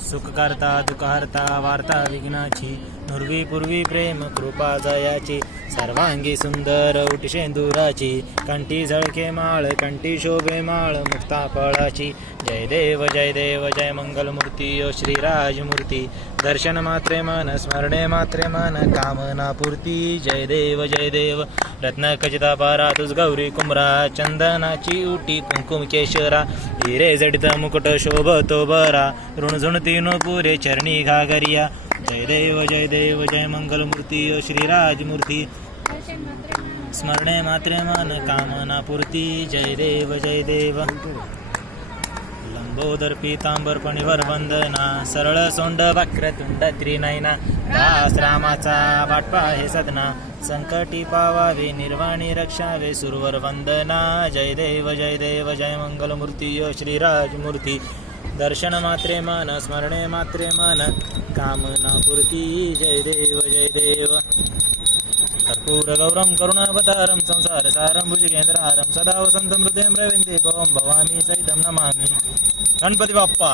सुख करता दुःख हरता वार्ता विघ्नाची नुर्वी पूर्वी प्रेम कृपा जयाची सर्वांगी सुंदर उटी शेंदुराची कंठी झळके माळ कंठी शोभे माळ मुक्ता फळाची जय देव जय मंगलमूर्ती ओ श्रीराजमूर्ती दर्शन मात्रे मन स्मरणे मात्रे मन कामना पूर्ती जय देव रत्न खचिता पारा तुझ गौरी कुमरा चंदनाची उटी कुंकुम केशरा हिरे जडित मुकुट शोभतो बरा ऋणझुणती नो पुरे चरणी घागरिया जय देव जय मंगलमूर्ती ओ श्रीराजमूर्ती स्मरणे मात्रे मन कामना पूर्ती जय देव लंबोदर पीतांबर फणीवर वंदना सरळ सोंड वक्रतुंड त्रिनयना दास रामाचा वाटपा हे सदना संकटी पावावे निर्वाणी रक्षावे सुरवर वंदना जय देव जय मंगलमूर्ती ओ श्रीराजमूर्ती दर्शन मात्रे मन स्मरणे मात्रे मन कामना पूर्ती जय देव कर्पूर गौरम करुणावतारम संसार सारम भुजगेंद्रहारम सदा वसंतम हृदयं रविंदे भवं भवानी सहितं नमामि गणपती बाप्पा